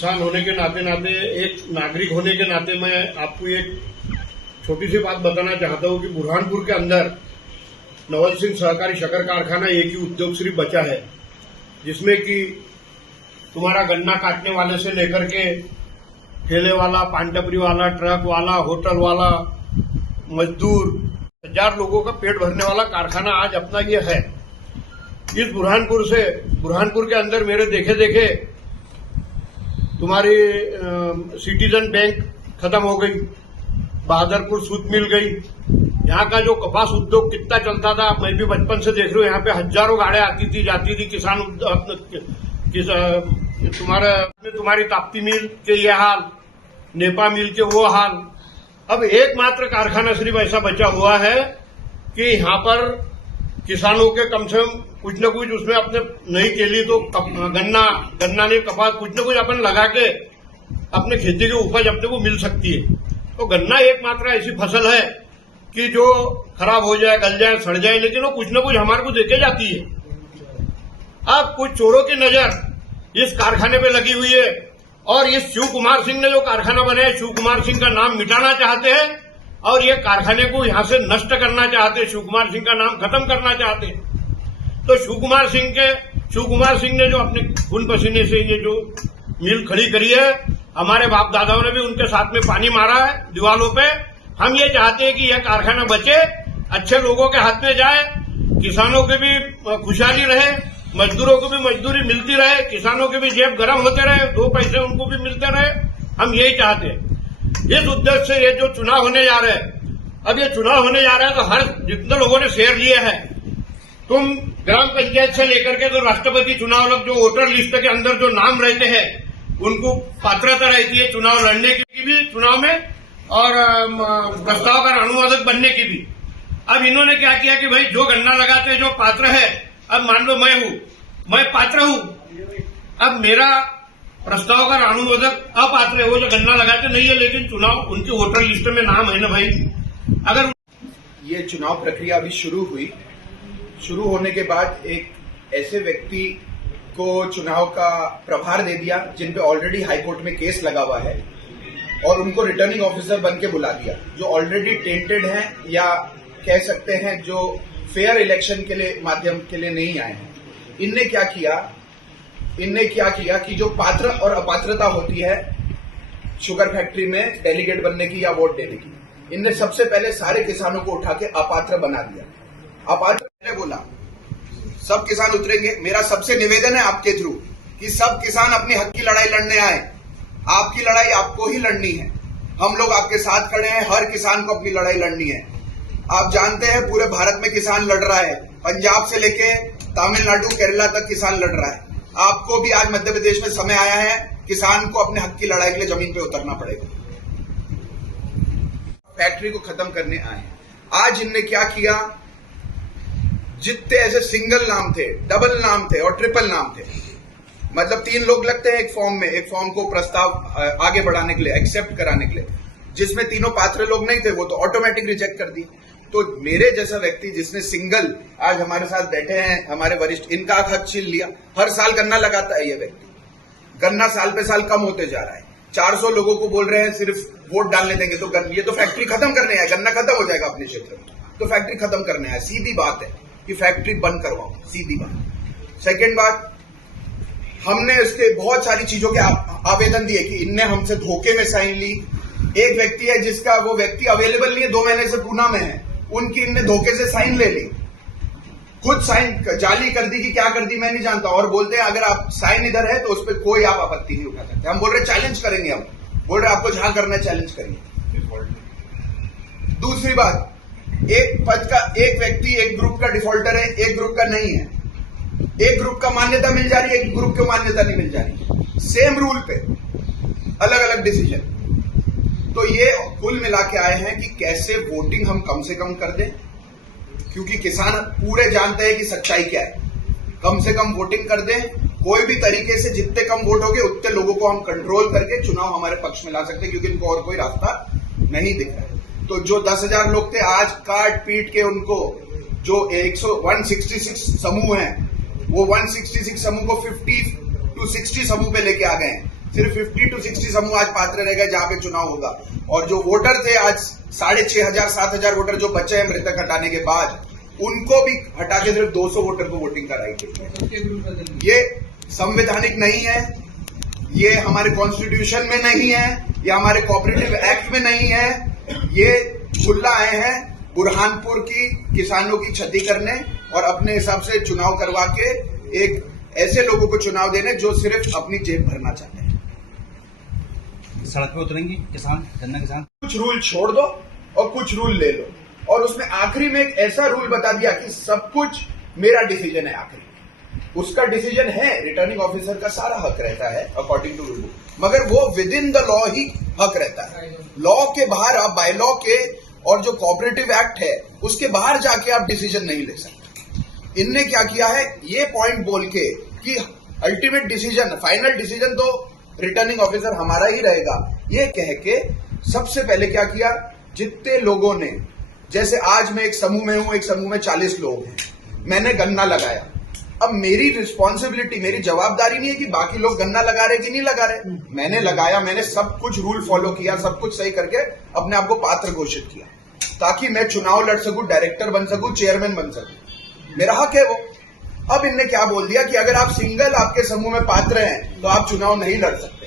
किसान होने के नाते एक नागरिक होने के नाते मैं आपको एक छोटी सी बात बताना चाहता हूं कि बुरहानपुर के अंदर नवल सिंह सहकारी शक्कर कारखाना एक ही उद्योग सिर्फ बचा है, जिसमें कि तुम्हारा गन्ना काटने वाले से लेकर के ठेले वाला, पान टपरी वाला, ट्रक वाला, होटल वाला, मजदूर, 1000 लोगों का पेट भरने वाला कारखाना आज अपना ये है। इस बुरहानपुर के अंदर मेरे देखे तुम्हारी सिटीजन बैंक खत्म हो गई, बहादुरपुर सूत मिल गई। यहाँ का जो कपास उद्योग कितना चलता था, मैं भी बचपन से देख रही हूँ। यहाँ पे हजारों गाड़ियां आती थी जाती थी। तुम्हारी ताप्ती मिल के ये हाल, नेपा मिल के वो हाल। अब एकमात्र कारखाना सिर्फ ऐसा बचा हुआ है कि यहाँ पर किसानों के कम से कम कुछ न कुछ उसमें अपने नहीं केली तो गन्ना ने कपास कुछ न कुछ अपन लगा के अपने खेती की उपज अपने को मिल सकती है। तो गन्ना एकमात्र ऐसी फसल है कि जो खराब हो जाए, गल जाए, सड़ जाए, लेकिन वो कुछ न कुछ हमारे को देके जाती है। अब कुछ चोरों की नजर इस कारखाने पे लगी हुई है और ये शिव कुमार सिंह ने जो कारखाना बनाया, शिव कुमार सिंह का नाम मिटाना चाहते हैं और ये कारखाने को यहां से नष्ट करना चाहते हैं, शिव कुमार सिंह का नाम खत्म करना चाहते हैं। तो शिव कुमार सिंह ने जो अपने खून पसीने से ये जो मिल खड़ी करी है, हमारे बाप दादाओं ने भी उनके साथ में पानी मारा है दीवालों पे। हम ये चाहते हैं कि यह कारखाना बचे, अच्छे लोगों के हाथ में जाए, किसानों की भी खुशहाली रहे, मजदूरों को भी मजदूरी मिलती रहे, किसानों के भी जेब गर्म होते रहे, 2 पैसे उनको भी मिलते रहे। हम यही चाहते हैं। इस उद्देश्य से ये जो चुनाव होने जा रहे हैं, अब ये चुनाव होने जा रहा है तो हर जितने लोगों ने शेयर लिए हैं, तुम ग्राम पंचायत से लेकर के जो राष्ट्रपति चुनाव तक जो वोटर लिस्ट के अंदर जो नाम रहते हैं, उनको पात्रता रहती है चुनाव लड़ने की भी, चुनाव में, और प्रस्ताव का अनुमोदक बनने की भी। अब इन्होंने क्या किया कि भाई जो गन्ना लगाते जो पात्र है, अब मान लो मैं पात्र हूं, अब मेरा प्रस्ताव का अनुमोदक अपात्र है, वो जो गन्ना लगाते नहीं है, लेकिन चुनाव उनकी वोटर लिस्ट में नाम है ना भाई। अगर ये चुनाव प्रक्रिया अभी शुरू होने के बाद एक ऐसे व्यक्ति को चुनाव का प्रभार दे दिया जिन पे ऑलरेडी हाईकोर्ट में केस लगा हुआ है, और उनको रिटर्निंग ऑफिसर बन के बुला दिया, जो ऑलरेडी टेंटेड हैं या कह सकते हैं जो फेयर इलेक्शन के लिए माध्यम के लिए नहीं आए हैं। इनने क्या किया कि जो पात्र और अपात्रता होती है शुगर फैक्ट्री में डेलीगेट बनने की या वोट देने की, इनने सबसे पहले सारे किसानों को उठा के अपात्र बना दिया। अपात्र ने बोला सब किसान उतरेंगे। मेरा सबसे निवेदन है आपके थ्रू कि सब किसान अपनी हक की लड़ाई लड़ने आए। आपकी लड़ाई आपको ही लड़नी है, हम लोग आपके साथ खड़े हैं। हर किसान को अपनी लड़ाई लड़नी है। आप जानते हैं पूरे भारत में किसान लड़ रहा है, पंजाब से लेके तमिलनाडु, केरला तक किसान लड़ रहा है। आपको भी आज मध्य प्रदेश में समय आया है, किसान को अपने हक की लड़ाई के लिए जमीन पे उतरना पड़ेगा। फैक्ट्री को खत्म करने आए हैं। आज इनने क्या किया, जितने ऐसे सिंगल नाम थे, डबल नाम थे और ट्रिपल नाम थे, मतलब 3 लोग लगते हैं एक फॉर्म को प्रस्ताव आगे बढ़ाने के लिए, एक्सेप्ट कराने के लिए, जिसमें तीनों पात्र लोग नहीं थे, वो तो ऑटोमेटिक रिजेक्ट कर दी। तो मेरे जैसा व्यक्ति जिसने सिंगल आज हमारे साथ बैठे हैं, हमारे वरिष्ठ, इनका हक छीन लिया। हर साल गन्ना लगाता है ये व्यक्ति, गन्ना साल पे साल कम होते जा रहा है। 400 लोगों को बोल रहे हैं सिर्फ वोट डालने देंगे तो ये तो फैक्ट्री खत्म करने आए, गन्ना खत्म हो जाएगा अपने क्षेत्र में, तो फैक्ट्री खत्म करने आए। सीधी बात है कि फैक्ट्री बंद करवाओ, सीधी बात। सेकेंड बात, हमने इसके बहुत सारी चीजों के आवेदन दिए कि इनने हमसे धोखे में साइन ली। एक व्यक्ति है जिसका वो व्यक्ति अवेलेबल नहीं है, 2 महीने से पूना में है, उनकी इनने धोखे से साइन ले ली, खुद साइन जाली कर दी कि क्या कर दी मैं नहीं जानता, और बोलते हैं अगर आप साइन इधर है तो उस पर कोई आप आपत्ति नहीं उठा सकते। हम बोल रहे चैलेंज करेंगे, हम बोल रहे आपको जहां करना है चैलेंज करिए। दूसरी बात, एक पद का एक व्यक्ति एक ग्रुप का डिफॉल्टर है, एक ग्रुप का नहीं है। एक ग्रुप का मान्यता मिल जा रही है, एक ग्रुप को मान्यता नहीं मिल जा रही, सेम रूल पे अलग अलग डिसीजन। तो ये कुल मिला के आए हैं कि कैसे वोटिंग हम कम से कम कर दें, क्योंकि किसान पूरे जानते हैं कि सच्चाई क्या है। कम से कम वोटिंग कर दें, कोई भी तरीके से जितने कम वोट होंगे उतने लोगों को हम कंट्रोल करके चुनाव हमारे पक्ष में ला सकते हैं, क्योंकि इनको और कोई रास्ता नहीं दिख रहा है। तो जो 10,000 लोग थे, आज काट पीट के उनको जो 166 समूह हैं, वो 166 समूह को 50 to 60 समूह पे लेके आ गए हैं। सिर्फ 50 to 60 समूह आज पात्र रह गए जहां पे चुनाव होगा। और जो वोटर थे आज 6,500-7,000 वोटर जो बचे हैं मृतक हटाने के बाद, उनको भी हटा के सिर्फ 200 वोटर को वोटिंग का राइट है। ये संवैधानिक नहीं है, ये हमारे कॉन्स्टिट्यूशन में नहीं है, ये हमारे कोऑपरेटिव एक्ट में नहीं है। ये खुला आए हैं बुरहानपुर की किसानों की क्षति करने और अपने हिसाब से चुनाव करवा के एक ऐसे लोगों को चुनाव देने जो सिर्फ अपनी जेब भरना चाहते हैं। सड़क पे उतरेंगे किसान, गन्ना किसान। कुछ रूल छोड़ दो और कुछ रूल ले लो, और उसमें आखिरी में एक ऐसा रूल बता दिया कि सब कुछ मेरा डिसीजन है। आखिरी उसका डिसीजन है, रिटर्निंग ऑफिसर का सारा हक रहता है अकॉर्डिंग टू रूल, मगर वो विद इन द लॉ ही हक रहता है। लॉ के बाहर आप बाय लॉ के और जो कोऑपरेटिव एक्ट है उसके बाहर जाके आप डिसीजन नहीं ले सकते। इनने क्या किया है, ये पॉइंट बोल के कि अल्टीमेट डिसीजन, फाइनल डिसीजन तो रिटर्निंग ऑफिसर हमारा ही रहेगा, ये कह के सबसे पहले क्या किया, जितने लोगों ने, जैसे आज मैं एक समूह में हूं, एक समूह में 40 लोग हैं, मैंने गन्ना लगाया। अब मेरी रिस्पॉन्सिबिलिटी, मेरी जवाबदारी नहीं है कि बाकी लोग गन्ना लगा रहे कि नहीं लगा रहे। मैंने लगाया, मैंने सब कुछ रूल फॉलो किया, सब कुछ सही करके अपने आप को पात्र घोषित किया ताकि मैं चुनाव लड़ सकूं, डायरेक्टर बन सकूं, चेयरमैन बन सकूं। मेरा हक है वो। अब इनने क्या बोल दिया कि अगर आप सिंगल आपके समूह में पात्र हैं तो आप चुनाव नहीं लड़ सकते।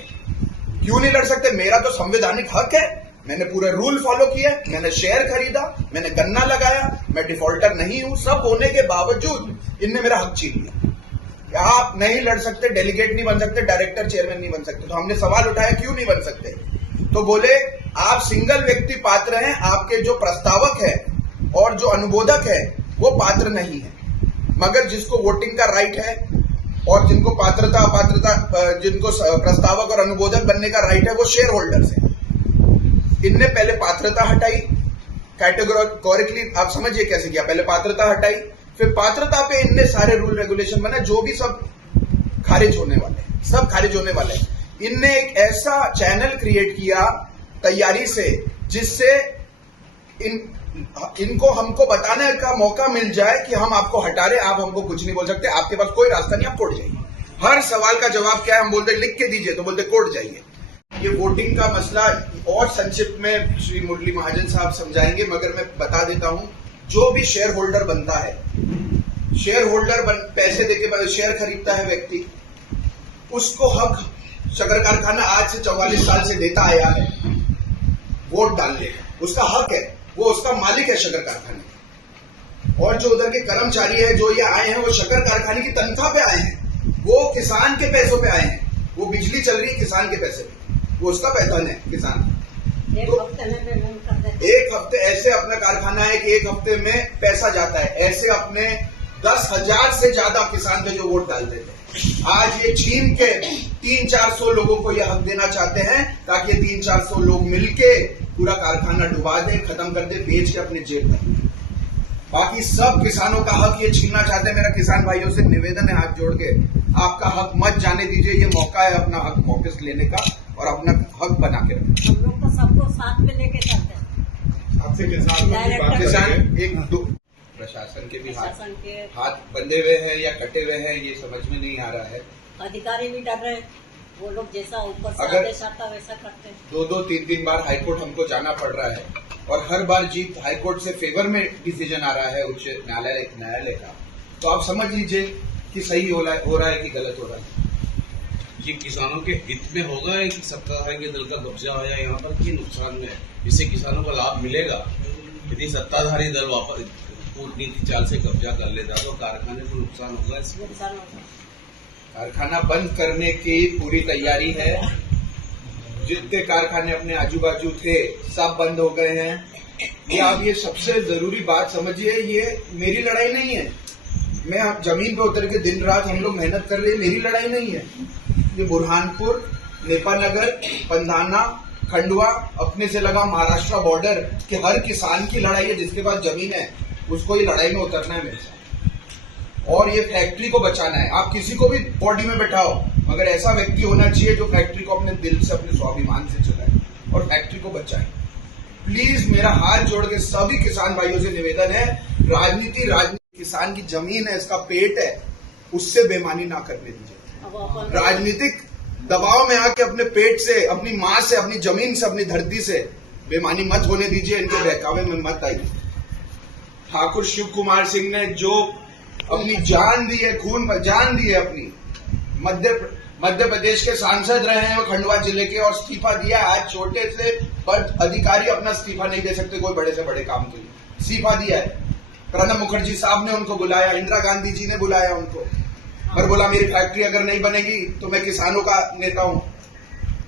क्यों नहीं लड़ सकते? मेरा तो संवैधानिक हक है, मैंने पूरे रूल फॉलो किए, मैंने शेयर खरीदा, मैंने गन्ना लगाया, मैं डिफॉल्टर नहीं हूं। सब होने के बावजूद इनने मेरा हक छीन लिया। आप नहीं लड़ सकते, डेलीगेट नहीं बन सकते, डायरेक्टर चेयरमैन नहीं बन सकते। तो हमने सवाल उठाया क्यों नहीं बन सकते, तो बोले आप सिंगल व्यक्ति पात्र हैं, आपके जो प्रस्तावक है और जो अनुमोदक है वो पात्र नहीं है, मगर जिसको वोटिंग का राइट है और जिनको पात्रता अपात्रता, जिनको प्रस्तावक और अनुमोदक बनने का राइट है वो शेयर होल्डर्स है। इनने पहले पात्रता हटाई कैटेगोरिकली, आप समझिए कैसे किया, पहले पात्रता हटाई, फिर पात्रता पे इनने सारे रूल रेगुलेशन बनाए जो भी सब खारिज होने वाले हैं, सब खारिज होने वाले हैं। इनने एक ऐसा चैनल क्रिएट किया तैयारी से जिससे इनको हमको बताने का मौका मिल जाए कि हम आपको हटा रहे, आप हमको कुछ नहीं बोल सकते, आपके पास कोई रास्ता नहीं, आप कोर्ट जाइए। हर सवाल का जवाब क्या है, हम बोलते लिख के दीजिए, तो बोलते कोर्ट जाइए। ये वोटिंग का मसला और संक्षिप्त में श्री मुरली महाजन साहब समझाएंगे, मगर मैं बता देता हूं, जो भी शेयर होल्डर बनता है, शेयर होल्डर पैसे देके शेयर खरीदता है व्यक्ति, उसको हक शक्कर कारखाना आज से 44 साल से देता आया है वोट डालने का, उसका हक है, वो उसका मालिक है शक्कर कारखाने। और जो उधर के कर्मचारी है जो ये आए हैं वो शक्कर कारखाने की तनख्वाह पे आए हैं, वो किसान के पैसों पे आए हैं, वो बिजली चल रही है किसान के पैसे पे, वो उसका वेतन है किसान। तो एक हफ्ते ऐसे अपना कारखाना है कि एक हफ्ते में पैसा जाता है, ऐसे अपने 10,000 से ज्यादा किसान थे जो वोट डालते थे। आज ये छीन के 300-400 लोगों को ये हक देना चाहते हैं ताकि ये 300-400 लोग मिलके पूरा कारखाना डुबा दे, खत्म कर दे, बेच के अपने जेब में। बाकी सब किसानों का हक ये छीनना चाहते हैं। मेरा किसान भाइयों से निवेदन है हाथ जोड़ के, आपका हक मत जाने दीजिए, ये मौका है अपना हक वापस लेने का और अपना हक बना के रखें। हम लोग तो सबको साथ में लेके चलते हैं। आपसे किसान एक दो प्रशासन के भी प्रशासन के हाथ बंधे हुए हैं या कटे हुए हैं, ये समझ में नहीं आ रहा है। अधिकारी भी डर रहे हैं, वो लोग जैसा ऊपर से अगर आदेश आता वैसा करते हैं। 2-2, 3-3 बार हाईकोर्ट हमको जाना पड़ रहा है और हर बार जीत हाईकोर्ट से फेवर में डिसीजन आ रहा है उच्च न्यायालय का, तो आप समझ लीजिए कि सही हो रहा है कि गलत हो रहा है। ये किसानों के हित में होगा कि सत्ताधारी के दल का कब्जा हो या यहाँ पर, कि नुकसान में इससे किसानों को लाभ मिलेगा? यदि सत्ताधारी दल वापस कूटनीति चाल से कब्जा कर लेता तो कारखाने को नुकसान होगा। इसमें नुकसान होता है। कारखाना बंद करने की पूरी तैयारी है। जितने कारखाने अपने आजू बाजू थे सब बंद हो गए हैं। ये आप ये सबसे जरूरी बात समझिए, ये मेरी लड़ाई नहीं है। मैं आप जमीन पे उतर के दिन रात हम लोग मेहनत कर रहे हैं, मेरी लड़ाई नहीं है। ये बुरहानपुर, नेपानगर, पंधाना, खंडवा, अपने से लगा महाराष्ट्र बॉर्डर के हर किसान की लड़ाई है। जिसके पास जमीन है उसको ये लड़ाई में उतरना है मेरे साथ, और ये फैक्ट्री को बचाना है। आप किसी को भी बॉडी में बैठाओ, मगर ऐसा व्यक्ति होना चाहिए जो फैक्ट्री को अपने दिल से, अपने स्वाभिमान से चलाए और फैक्ट्री को बचाए। प्लीज मेरा हाथ जोड़ के सभी किसान भाइयों से निवेदन है, राजनीति किसान की जमीन है, इसका पेट है, उससे बेईमानी ना करने दीजिए। राजनीतिक दबाव में आके अपने पेट से, अपनी माँ से, अपनी जमीन से, अपनी धरती से बेईमानी मत होने दीजिए, इनके बहकावे में मत आइए। ठाकुर शिव कुमार सिंह ने जो अपनी जान दी है, खून पर जान दी है अपनी, मध्य प्रदेश के सांसद रहे हैं वो खंडवा जिले के, और इस्तीफा दिया। आज छोटे से पद अधिकारी अपना इस्तीफा नहीं दे सकते कोई बड़े से बड़े काम के लिए, इस्तीफा दिया है। प्रणब मुखर्जी साहब ने उनको बुलाया, इंदिरा गांधी जी ने बुलाया उनको, और बोला मेरी फैक्ट्री अगर नहीं बनेगी तो मैं किसानों का नेता हूं,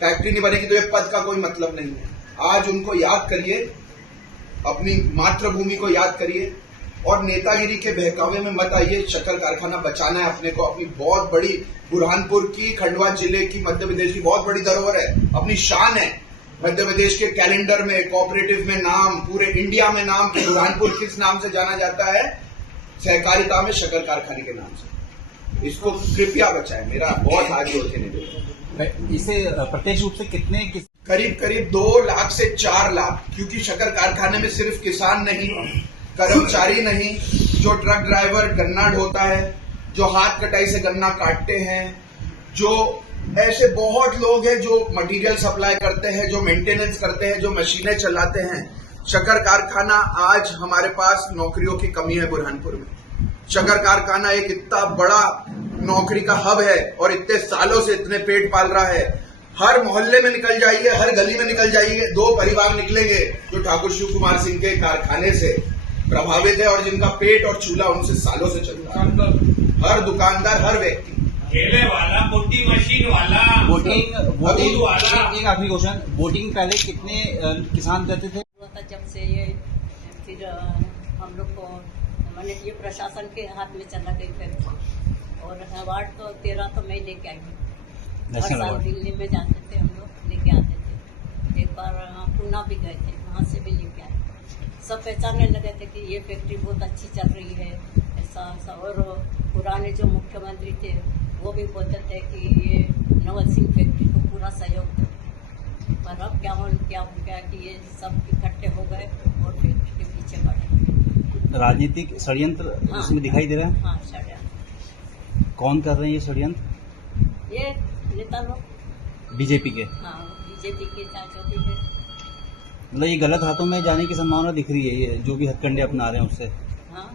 फैक्ट्री नहीं बनेगी तो ये पद का कोई मतलब नहीं है। आज उनको याद करिए, अपनी मातृभूमि को याद करिए, और नेतागिरी के बहकावे में मत आइए। शक्कर कारखाना बचाना है अपने को, अपनी बहुत बड़ी बुरहानपुर की, खंडवा जिले की, मध्य प्रदेश की बहुत बड़ी धरोहर है, अपनी शान है। मध्य प्रदेश के कैलेंडर में, कोऑपरेटिव में नाम, पूरे इंडिया में नाम, बुरहानपुर किस नाम से जाना जाता है? सहकारिता में शक्कर कारखाने के नाम से। इसको कृपया बचाएं, मेरा बहुत हाथ जोड़ के निवेदन। इसे प्रत्यक्ष रूप से कितने करीब 2 लाख से 4 लाख, क्योंकि शक्कर कारखाने में सिर्फ किसान नहीं, कर्मचारी नहीं, जो ट्रक ड्राइवर गन्ना ढोता है, जो हाथ कटाई से गन्ना काटते हैं, जो ऐसे बहुत लोग हैं जो मटेरियल सप्लाई करते हैं, जो मेंटेनेंस करते हैं, जो मशीनें चलाते हैं। शक्कर कारखाना, आज हमारे पास नौकरियों की कमी है बुरहानपुर में। शक्कर कारखाना एक इतना बड़ा नौकरी का हब है, और इतने सालों से इतने पेट पाल रहा है। हर मोहल्ले में निकल जाइए, हर गली में निकल जाइए, 2 परिवार निकलेंगे जो ठाकुर शिव कुमार सिंह के कारखाने से प्रभावित है, और जिनका पेट और चूल्हा उनसे सालों से चलता है। हर दुकानदार, हर व्यक्ति, ठेले वाला, पुट्टी मशीन वाला, वोटिंग वाला। एक आखिरी क्वेश्चन, वोटिंग पहले कितने किसान देते थे? जब से ये फिर हम लोग को मैंने ये प्रशासन के हाथ में चला गई फैक्ट्री, और अवार्ड तो 13 तो मैं लेके आई हूँ। हर साल दिल्ली में जाते थे हम लोग, लेके आते थे। एक बार पूना भी गए थे, वहाँ से भी लेके आए। सब पहचानने लगे थे कि ये फैक्ट्री बहुत अच्छी चल रही है, ऐसा ऐसा। और पुराने जो मुख्यमंत्री थे वो भी बोलते थे कि ये नवल सिंह फैक्ट्री को पूरा सहयोग था। पर अब क्या हो गया कि ये सब इकट्ठे हो गए और फैक्ट्री के पीछे पड़े। राजनीतिक षड्यंत्र इसमें दिखाई दे रहा है? हाँ, षड्यंत्र। कौन कर रहे हैं ये षड्यंत्र? ये नेता लोग, बीजेपी के? हाँ, बीजेपी के, चाचोटी के। मतलब ये गलत हाथों में जाने की संभावना दिख रही है, ये जो भी हथकंडे अपना रहे हैं उससे? हाँ,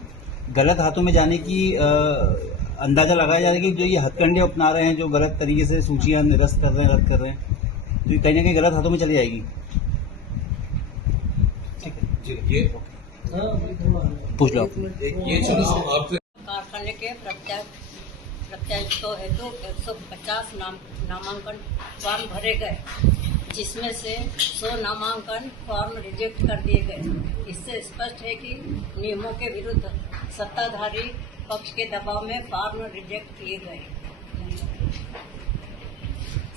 गलत हाथों में जाने की अंदाजा लगाया जा रहा है कि जो ये हथकंडे अपना रहे हैं, जो गलत तरीके से सूचियां निरस्त कर रहे हैं, रद्द कर रहे हैं, तो ये कहीं ना कहीं गलत हाथों में चली जाएगी। ठीक है, ये पूछ लो। ये चलो आपसे कारखाने के प्रत्याशितों हेतु 150 नामांकन फॉर्म भरे गए, जिसमें से 100 नामांकन फॉर्म रिजेक्ट कर दिए गए। इससे स्पष्ट है कि नियमों के विरुद्ध सत्ताधारी पक्ष के दबाव में फॉर्म रिजेक्ट किए गए।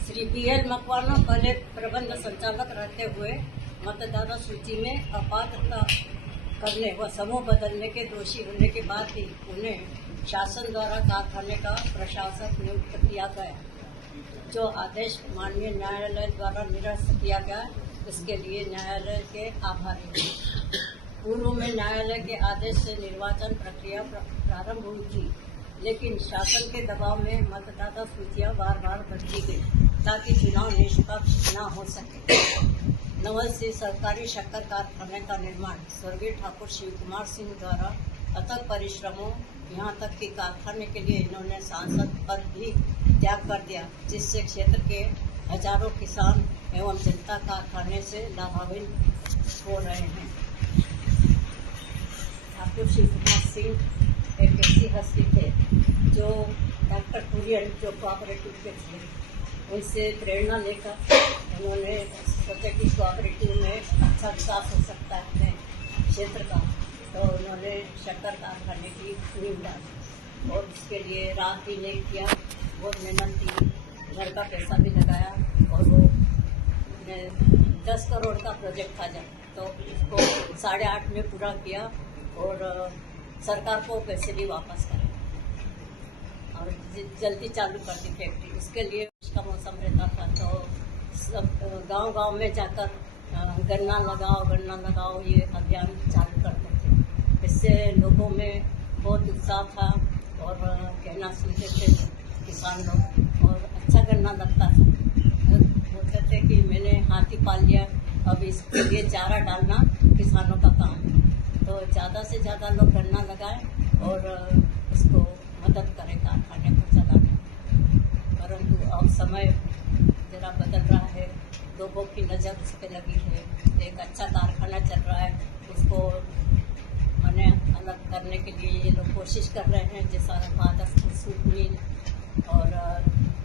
श्री BL मकवाना पहले प्रबंध संचालक रहते हुए मतदाता सूची में अपात्रता करने व समूह बदलने के दोषी होने के बाद भी उन्हें शासन द्वारा कारखाने का प्रशासक नियुक्त किया गया, जो आदेश माननीय न्यायालय द्वारा निरस्त किया गया। इसके लिए न्यायालय के आभारी हैं। पूर्व में न्यायालय के आदेश से निर्वाचन प्रक्रिया प्रारंभ हुई थी, लेकिन शासन के दबाव में मतदाता सूचियां बार बार बदली गई ताकि चुनाव निष्पक्ष न हो सके। नवल से सरकारी शक्कर कारखाने का निर्माण स्वर्गीय ठाकुर शिव कुमार सिंह द्वारा अथक परिश्रमों, यहाँ तक कि कारखाने के लिए इन्होंने सांसद पद भी त्याग कर दिया, जिससे क्षेत्र के हजारों किसान एवं जनता कारखाने से लाभान्वित हो रहे हैं। ठाकुर शिव कुमार सिंह एक ऐसी हस्ती थे जो डॉक्टर कुरियन, जो कोऑपरेटिव के थे, उनसे प्रेरणा लेकर उन्होंने सोचा कि कोऑपरेटिव में अच्छा विकास हो सकता है अपने क्षेत्र का, तो उन्होंने शक्कर कारखाने की नींव डाली और उसके लिए रात भी नहीं किया, बहुत मेहनत की, घर का पैसा भी लगाया, और वो 10 करोड़ का प्रोजेक्ट था जब, तो उसको 8.5 में पूरा किया और सरकार को पैसे भी वापस करे और जल्दी चालू कर दी फैक्ट्री। उसके लिए उसका मौसम रहता था, तो सब गांव-गांव में जाकर गन्ना लगाओ ये अभियान चालू करते थे। इससे लोगों में बहुत उत्साह था और कहना सुनते थे किसान लोग, और अच्छा गन्ना लगता था। बोलते थे कि मैंने हाथी पाल लिया, अब इसके लिए चारा डालना किसानों का काम। तो ज़्यादा से ज़्यादा लोग गन्ना लगाएं और इसको मदद करें कारखाने को चलाने। परंतु अब समय जरा बदल रहा है, लोगों की नज़र उस पर लगी है। एक अच्छा कारखाना चल रहा है, उसको मैंने अलग करने के लिए ये लोग कोशिश कर रहे हैं, जैसा मादसपुर सूत मिल और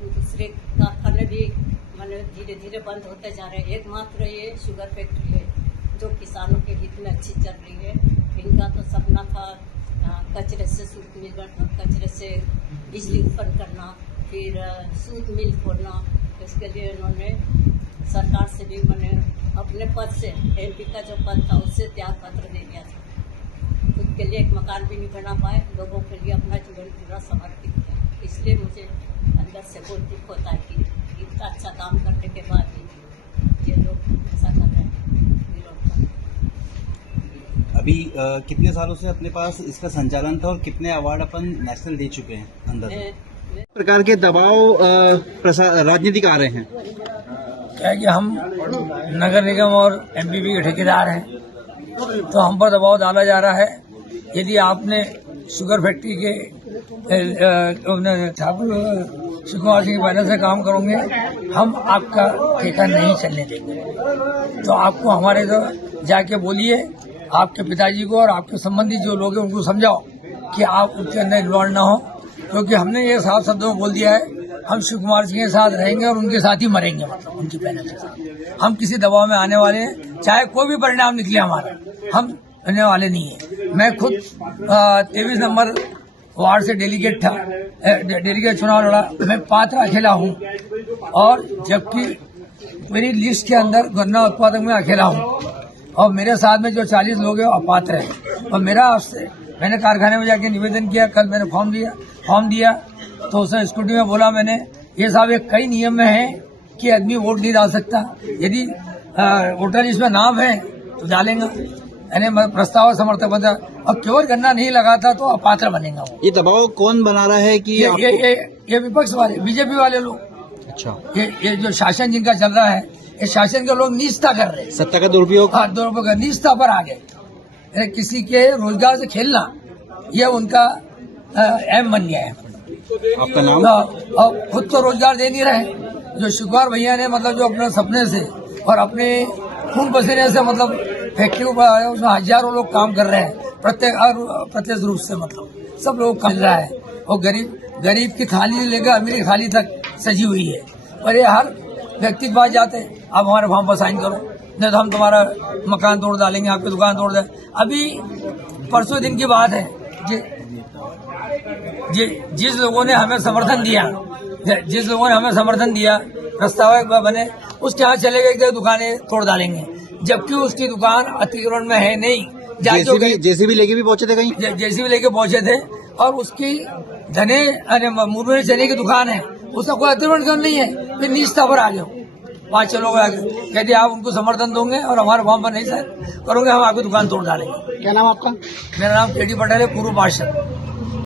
दूसरे कारखाने भी मैंने धीरे धीरे बंद होते जा रहे हैं। एकमात्र ये शुगर फैक्ट्री है जो किसानों के हित में अच्छी चल रही है। इनका तो सपना था कचरे से सूत मिल, कचरे से बिजली उत्पन्न करना, फिर सूत मिल खोलना। इसके लिए इन्होंने सरकार से भी मैंने अपने पद से, MP का जो पद था उससे त्याग पत्र दे दिया था। खुद के लिए एक मकान भी नहीं बना पाए, लोगों के लिए अपना जीवन पूरा समर्पित किया। इसलिए मुझे अंदर से बहुत दुख होता है कि इतना अच्छा काम करने के बाद भी ये लोग ऐसा कर रहे हैं, विरोध कर रहे हैं। अभी कितने सालों से अपने पास इसका संचालन था और कितने अवार्ड अपन नेशनल दे चुके हैं अंदर? प्रकार के दबाव राजनीतिक आ रहे हैं। क्या है कि हम नगर निगम और MPP के ठेकेदार हैं, तो हम पर दबाव डाला जा रहा है। यदि आपने शुगर फैक्ट्री के ठाकुर शिव कुमार सिंह के बैनर से काम करोगे, हम आपका ठेका नहीं चलने देंगे। तो आपको हमारे तो जाके बोलिए, आपके पिताजी को और आपके संबंधी जो लोग हैं उनको समझाओ कि आप उनके अंदर इन्वॉल्व ना हो, क्योंकि हमने ये साफ शब्दों में बोल दिया है, हम शिव कुमार सिंह के साथ रहेंगे और उनके साथ ही मरेंगे, मतलब उनकी पैनल के साथ। हम किसी दबाव में आने वाले हैं, चाहे कोई भी परिणाम निकले हमारा, हम आने वाले नहीं है। मैं खुद 23 नंबर वार्ड से डेलीगेट था, डेलीगेट चुनाव लड़ा, मैं पात्र अकेला हूँ, और जबकि मेरी लिस्ट के अंदर गन्ना उत्पादक में अकेला हूँ, और मेरे साथ में जो 40 लोग हैं अपात्र हैं। और मेरा आपसे, मैंने कारखाने में जाके निवेदन किया, कल मैंने फॉर्म दिया तो उसने स्कूटी में बोला मैंने, ये साहब एक कई नियम में है कि आदमी वोट नहीं डाल सकता, यदि वोटर लिस्ट में नाम है तो डालेंगे, यानी प्रस्ताव समर्थक बन जाए। अब केवल गन्ना नहीं लगाता तो अपात्र बनेगा वो। ये दबाव कौन बना रहा है कि ये विपक्ष वाले, बीजेपी वाले लोग। अच्छा, ये जो शासन जिनका चल रहा है, ये शासन के लोग नीचता कर रहे हैं, सत्ता का दुरुपयोग। हाँ, दुरुपयोग, नीचता पर आ गए। किसी के रोजगार से खेलना, ये उनका एम बन गया है। आपका नाम? और खुद तो रोजगार दे नहीं रहे, जो शिवकुमार भैया ने मतलब जो अपने सपने से और अपने खून पसीने से मतलब फैक्ट्री पर उसमें हजारों लोग काम कर रहे हैं, प्रत्यक्ष रूप से मतलब सब लोग कर रहा है। और गरीब की थाली लेकर अमीर की थाली तक सजी हुई है। और ये हर व्यक्ति के पास जाते हैं, आप हमारे फॉर्म पर साइन करो, नहीं तो हम तुम्हारा मकान तोड़ डालेंगे, आपकी दुकान तोड़ दें। अभी परसों दिन की बात है, जिस लोगों ने हमें समर्थन दिया, प्रस्तावक बने, उसके यहाँ चले गए कि दुकानें तोड़ डालेंगे, जबकि उसकी दुकान अतिक्रमण में है नहीं। जेसीबी लेके भी पहुंचे थे, कहीं जेसीबी लेके पहुंचे थे, और उसकी धने मुरमुरे चने की दुकान है, उसका कोई अतिक्रमण नहीं है। फिर नीचता पर आ गए 5 लोग आगे, कहते आप उनको समर्थन दोगे और हमारे फॉर्म पर नहीं साइन करोगे, हम आपकी दुकान तोड़ डालेंगे। क्या नाम आपका? मेरा नाम KD पटेल है, पूर्व पार्षद।